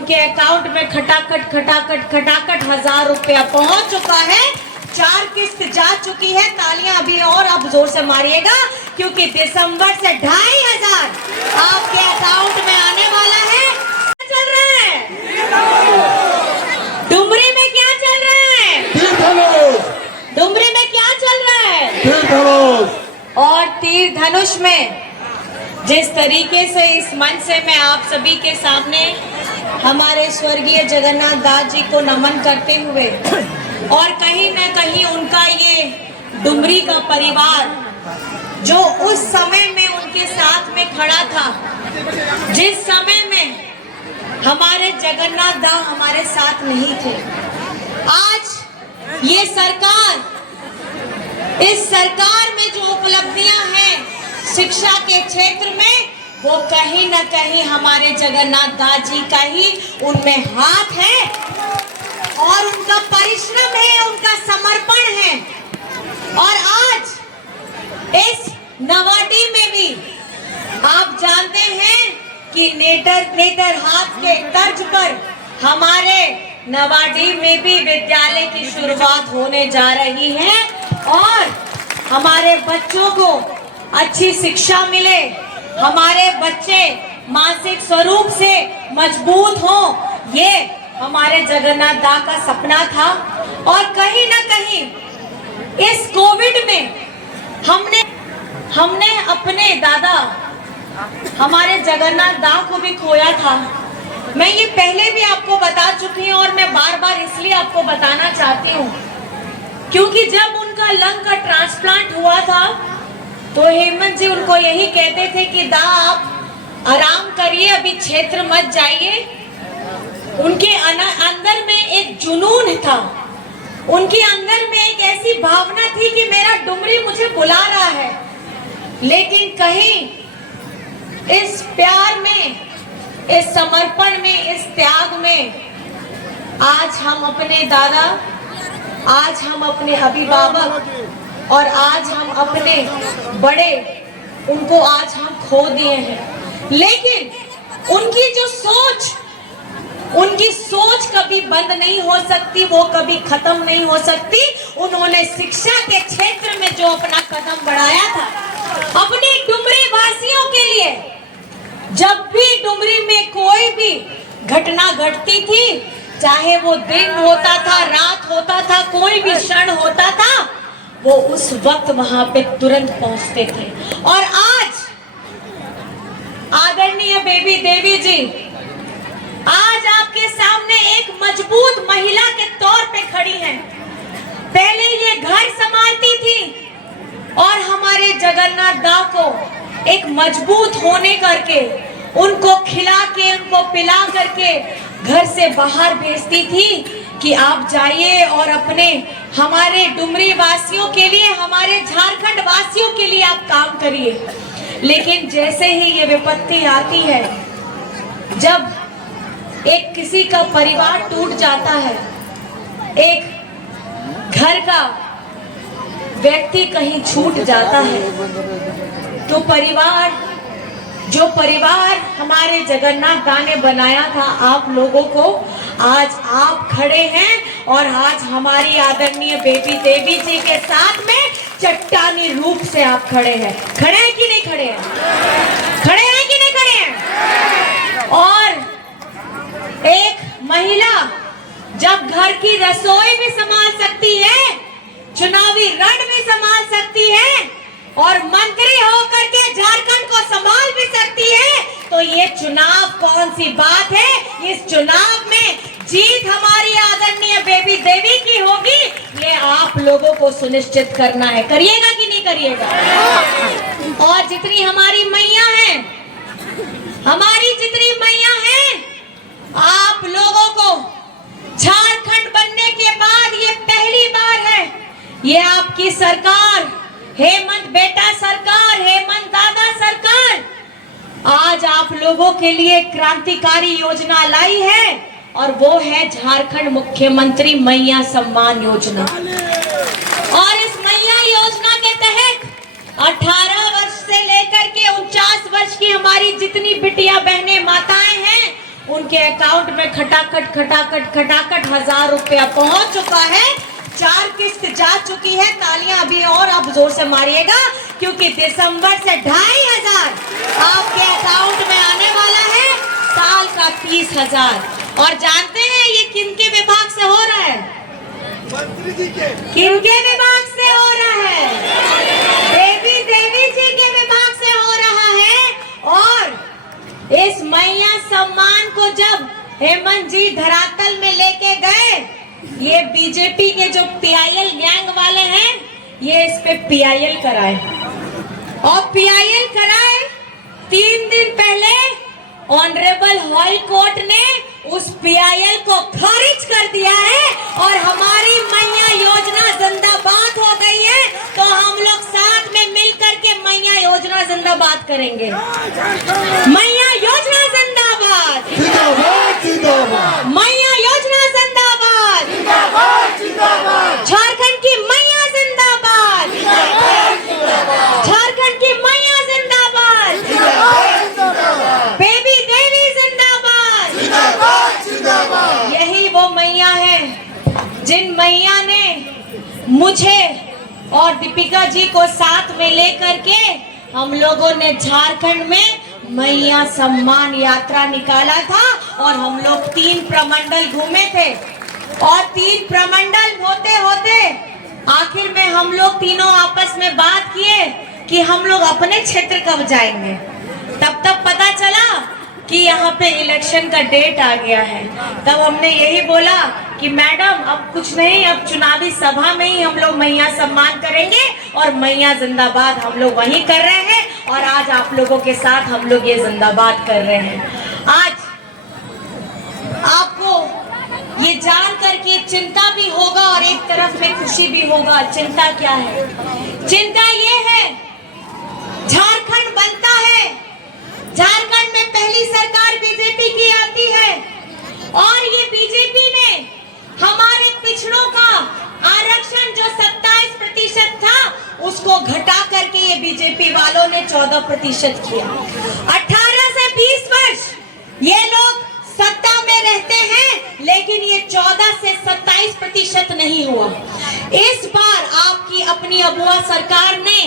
उनके अकाउंट में खटाखट खटाखट खटाखट 1000 रुपया पहुंच चुका है। 4 किस्त जा चुकी है। तालियां अभी और आप जोर से मारिएगा, क्योंकि दिसंबर से 2500 आपके अकाउंट में आने वाला है। क्या चल रहा है डुमरी में? क्या चल रहा है डुमरी में? क्या चल रहा है? और तीर धनुष में जिस तरीके से इस मंच से मैं आप सभी के सामने हमारे स्वर्गीय जगन्नाथ दास जी को नमन करते हुए, और कहीं न कहीं उनका ये डुमरी का परिवार जो उस समय में उनके साथ में खड़ा था, जिस समय में हमारे जगन्नाथ दास हमारे साथ नहीं थे, आज ये सरकार, इस सरकार में जो उपलब्धियां हैं शिक्षा के क्षेत्र में, वो कहीं न कहीं हमारे जगन्नाथ दास जी का ही उनमें हाथ है, और उनका परिश्रम है, उनका समर्पण है। और आज इस नवाडी में भी आप जानते हैं कि नेतर हाथ के तर्ज पर हमारे नवाडी में भी विद्यालय की शुरुआत होने जा रही है, और हमारे बच्चों को अच्छी शिक्षा मिले, हमारे बच्चे मानसिक स्वरूप से मजबूत हो, ये हमारे जगन्नाथ दास का सपना था। और कहीं ना कहीं इस कोविड में हमने अपने दादा हमारे जगन्नाथ दास को भी खोया था। मैं ये पहले भी आपको बता चुकी हूँ, और मैं बार बार इसलिए आपको बताना चाहती हूँ, क्योंकि जब उनका लंग का ट्रांसप्लांट हुआ था तो हेमंत जी उनको यही कहते थे कि दा आप आराम करिए, अभी क्षेत्र मत जाइए। उनके अंदर में एक जुनून था, उनके अंदर में एक ऐसी भावना थी कि मेरा डुमरी मुझे बुला रहा है। लेकिन कहीं इस प्यार में, इस समर्पण में, इस त्याग में आज हम अपने दादा, आज हम अपने अभिभावक, और आज हम अपने बड़े, उनको आज हम खो दिए हैं। लेकिन उनकी सोच कभी बंद नहीं हो सकती, वो कभी खत्म नहीं हो सकती। उन्होंने शिक्षा के क्षेत्र में जो अपना कदम बढ़ाया था, अपने डुमरी वासियों के लिए, जब भी डुमरी में कोई भी घटना घटती थी, चाहे वो दिन होता था, रात होता था, कोई भी क्षण होता था, वो उस वक्त वहां पे तुरंत पहुंचते थे। और आज आदरणीय बेबी देवी जी आज आपके सामने एक मजबूत महिला के तौर पे खड़ी हैं। पहले ये घर संभालती थी, और हमारे जगन्नाथ दास को एक मजबूत होने करके, उनको खिला के, उनको पिला करके घर से बाहर भेजती थी कि आप जाइए और अपने हमारे डुमरी वासियों के लिए, हमारे झारखंड वासियों के लिए आप काम करिए। लेकिन जैसे ही ये विपत्ति आती है, जब एक किसी का परिवार टूट जाता है, एक घर का व्यक्ति कहीं छूट जाता है, तो जो परिवार हमारे जगन्नाथ दास ने बनाया था आप लोगों को, आज आप खड़े हैं, और आज हमारी आदरणीय बेबी देवी जी के साथ में चट्टानी रूप से आप खड़े हैं। खड़े हैं कि नहीं खड़े हैं? खड़े हैं कि नहीं खड़े हैं? और एक महिला जब घर की रसोई भी संभाल सकती है, चुनावी रण भी संभाल सकती है, और मंत्री होकर के झारखंड को संभाल भी सकती है, तो ये चुनाव कौन सी बात है? इस चुनाव में जीत हमारी आदरणीय बेबी देवी की होगी, ये आप लोगों को सुनिश्चित करना है। करिएगा कि नहीं करिएगा? और जितनी हमारी मैया हैं, आप लोगों को झारखंड बनने के बाद ये पहली बार है, ये आपकी सरकार, हेमंत बेटा सरकार, हेमंत दादा सरकार आज आप लोगों के लिए क्रांतिकारी योजना लाई है, और वो है झारखंड मुख्यमंत्री मैया सम्मान योजना। और इस मैया योजना के तहत 18 वर्ष से लेकर के 49 वर्ष की हमारी जितनी बिटिया बहनें माताएं हैं, उनको उनके अकाउंट में खटाखट खटाखट खटाखट 1000 रुपया पहुंच चुका है। 4 किस्त जा चुकी है। तालियां अभी और आप जोर से मारिएगा, क्योंकि दिसंबर से 2500 आपके अकाउंट में आने वाला है, साल का 30,000। और जानते हैं ये किनके विभाग से हो रहा है? मंत्री जी के। किनके विभाग से हो रहा है? देवी जी के विभाग से हो रहा है। और इस मैया सम्मान को जब हेमंत जी धरातल में लेके गए, ये बीजेपी के जो PIL गैंग वाले हैं, ये इस पे PIL कराए और PIL कराए। 3 दिन पहले ऑनरेबल हाई कोर्ट ने उस PIL को खारिज कर दिया है और हमारी मैया योजना जिंदाबाद हो गई है। तो हम लोग साथ में मिलकर के मैया योजना जिंदाबाद करेंगे। मैया योजना जिंदाबाद, जिंदाबाद जिंदाबाद, मैया योजना जिंदाबाद, जिंदाबाद जिंदाबाद, झारखंड की मैया जिंदाबाद, झारखंड की मैया जिंदाबाद, बेबी देवी जिंदाबाद, जिंदाबाद। यही वो मैया है जिन मैया ने मुझे और दीपिका जी को साथ में लेकर के हम लोगों ने झारखंड में मैया सम्मान यात्रा निकाला था। और हम लोग 3 प्रमंडल घूमे थे और 3 प्रमंडल होते होते आखिर में हम लोग तीनों आपस में बात किए कि हम लोग अपने क्षेत्र कब जाएंगे। तब पता चला कि यहाँ पे इलेक्शन का डेट आ गया है। तब हमने यही बोला कि मैडम अब कुछ नहीं, अब चुनावी सभा में ही हम लोग मैया सम्मान करेंगे और मैया जिंदाबाद हम लोग वहीं कर रहे हैं। और आज आप लोगों के साथ हम लोग ये जिंदाबाद कर रहे हैं। आज आपको ये जान करके चिंता भी होगा और एक तरफ में खुशी भी होगा। चिंता क्या है? चिंता ये है, झारखंड बनता है, झारखंड में पहली सरकार बीजेपी की आती है और ये बीजेपी ने हमारे पिछड़ों का आरक्षण जो 27% था उसको घटा करके ये बीजेपी वालों ने 14% किया। 18 से 20 वर्ष ये लोग सत्ता में रहते हैं, लेकिन ये 14 से 27% नहीं हुआ। इस बार आपकी अपनी अबुआ सरकार ने,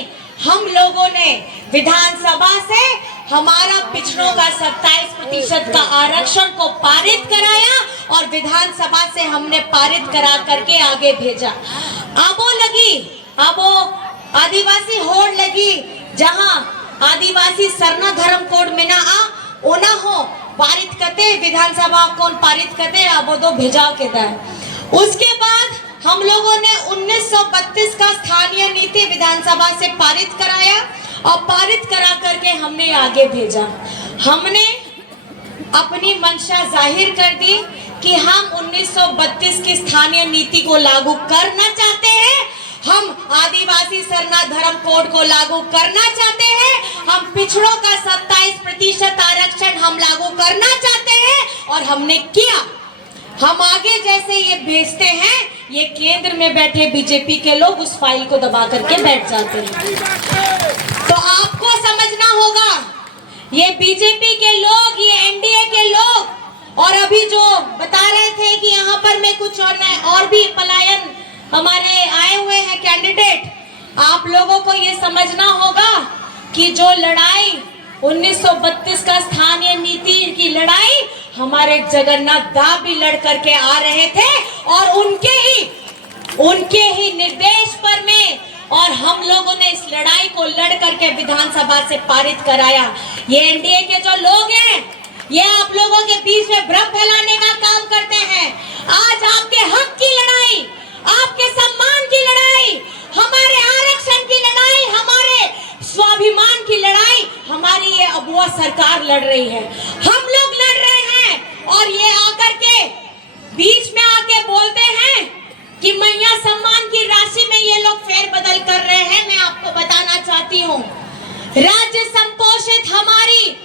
हम लोगों ने विधानसभा से हमारा पिछड़ों का 27% का आरक्षण को पारित कराया और विधानसभा से हमने पारित करा करके आगे भेजा। अब वो लगी, अब वो आदिवासी होड़ लगी, जहां आदिवासी सरना धर्म कोड में ना आ ओना हो पारित करते विधानसभा कौन पारित करते अब वो भेजा के दे। उसके बाद हम लोगों ने 1932 का स्थानीय नीति विधानसभा से पारित कराया और पारित करा करके हमने आगे भेजा। हमने अपनी मंशा जाहिर कर दी कि हम 1932 की स्थानीय नीति को लागू करना चाहते हैं, हम आदिवासी सरना धर्म कोड को लागू करना चाहते हैं, हम पिछड़ों का 27% आरक्षण हम लागू करना चाहते हैं और हमने किया। हम आगे जैसे ये भेजते हैं, ये केंद्र में बैठे बीजेपी के लोग उस फाइल को दबा करके बैठ जाते हैं। तो आपको समझना होगा, ये बीजेपी के लोग, ये एनडीए के लोग, और अभी जो बता रहे थे कि यहाँ पर में कुछ और भी पलायन हमारे आए हुए हैं कैंडिडेट, आप लोगों को ये समझना होगा कि जो लड़ाई 1932 का स्थानीय नीति की लड़ाई हमारे जगन्नाथ दास भी लड़ करके आ रहे थे और उनके ही निर्देश पर में और हम लोगों ने इस लड़ाई को लड़ करके विधानसभा से पारित कराया। ये एनडीए के जो लोग हैं, ये आप लोगों के बीच में भ्रम फैलाने का काम करते हैं। आज आपके हक की लड़ाई, आपके सम्मान की लड़ाई, हमारे आरक्षण की लड़ाई, हमारे स्वाभिमान की लड़ाई हमारी ये अबुआ सरकार लड़ रही है, हम लोग लड़ रहे हैं। और ये आकर के बीच में आके बोलते हैं कि मैया सम्मान की राशि में ये लोग फेरबदल कर रहे हैं। मैं आपको बताना चाहती हूँ, राज्य संपोषित हमारी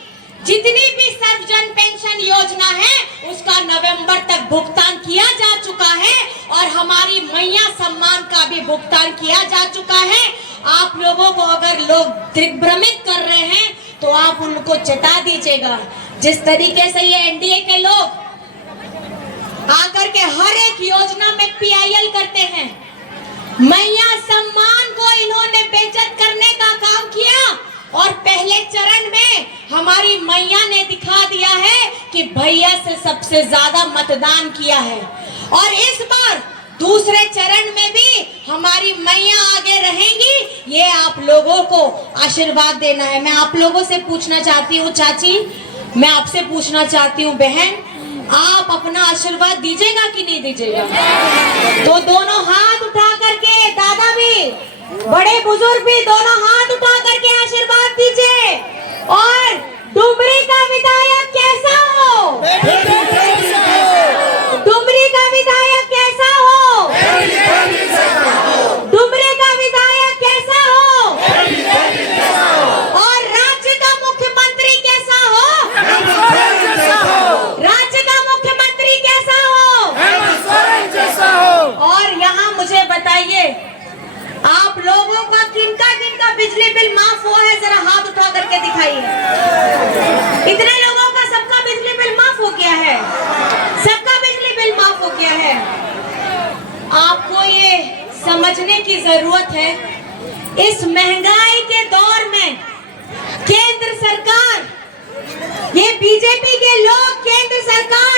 जितनी भी सर्वजन पेंशन योजना है उसका नवंबर तक भुगतान किया जा चुका है और हमारी मैया सम्मान का भी भुगतान किया जा चुका है। आप लोगों को अगर लोग दिग्भ्रमित कर रहे हैं तो आप उनको चेता दीजिएगा जिस तरीके से ये एनडीए के लोग आकर के हर एक योजना में पीआईएल करते हैं, मैया सम्मान को इन्होंने बेइज्जत करने का काम किया। और पहले चरण में हमारी मैया ने दिखा दिया है कि भैया से सबसे ज्यादा मतदान किया है। और इस बार दूसरे चरण में भी हमारी मैया आगे रहेंगी, ये आप लोगों को आशीर्वाद देना है। मैं आप लोगों से पूछना चाहती हूँ चाची, मैं आपसे पूछना चाहती हूँ बहन, आप अपना आशीर्वाद दीजिएगा कि नहीं दीजिएगा? तो दोनों हाथ उठा करके, दादा भी, बड़े बुजुर्ग भी, दोनों हाथ उठा करके आशीर्वाद दीजिए। और डुमरी का विधायक कैसा हो? डुमरी का विधायक कैसा हो? डुमरी का विधायक कैसा हो? और राज्य का मुख्यमंत्री कैसा हो? राज्य का मुख्यमंत्री कैसा हो? और यहाँ मुझे बताइए, आप लोगों का किनका किनका बिजली बिल माफ हुआ है? जरा हाथ उठा करके दिखाइए। इतने लोगों का सबका बिजली बिल माफ हो गया है, सबका बिजली बिल माफ हो गया है। आपको ये समझने की जरूरत है, इस महंगाई के दौर में केंद्र सरकार, ये बीजेपी के लोग, केंद्र सरकार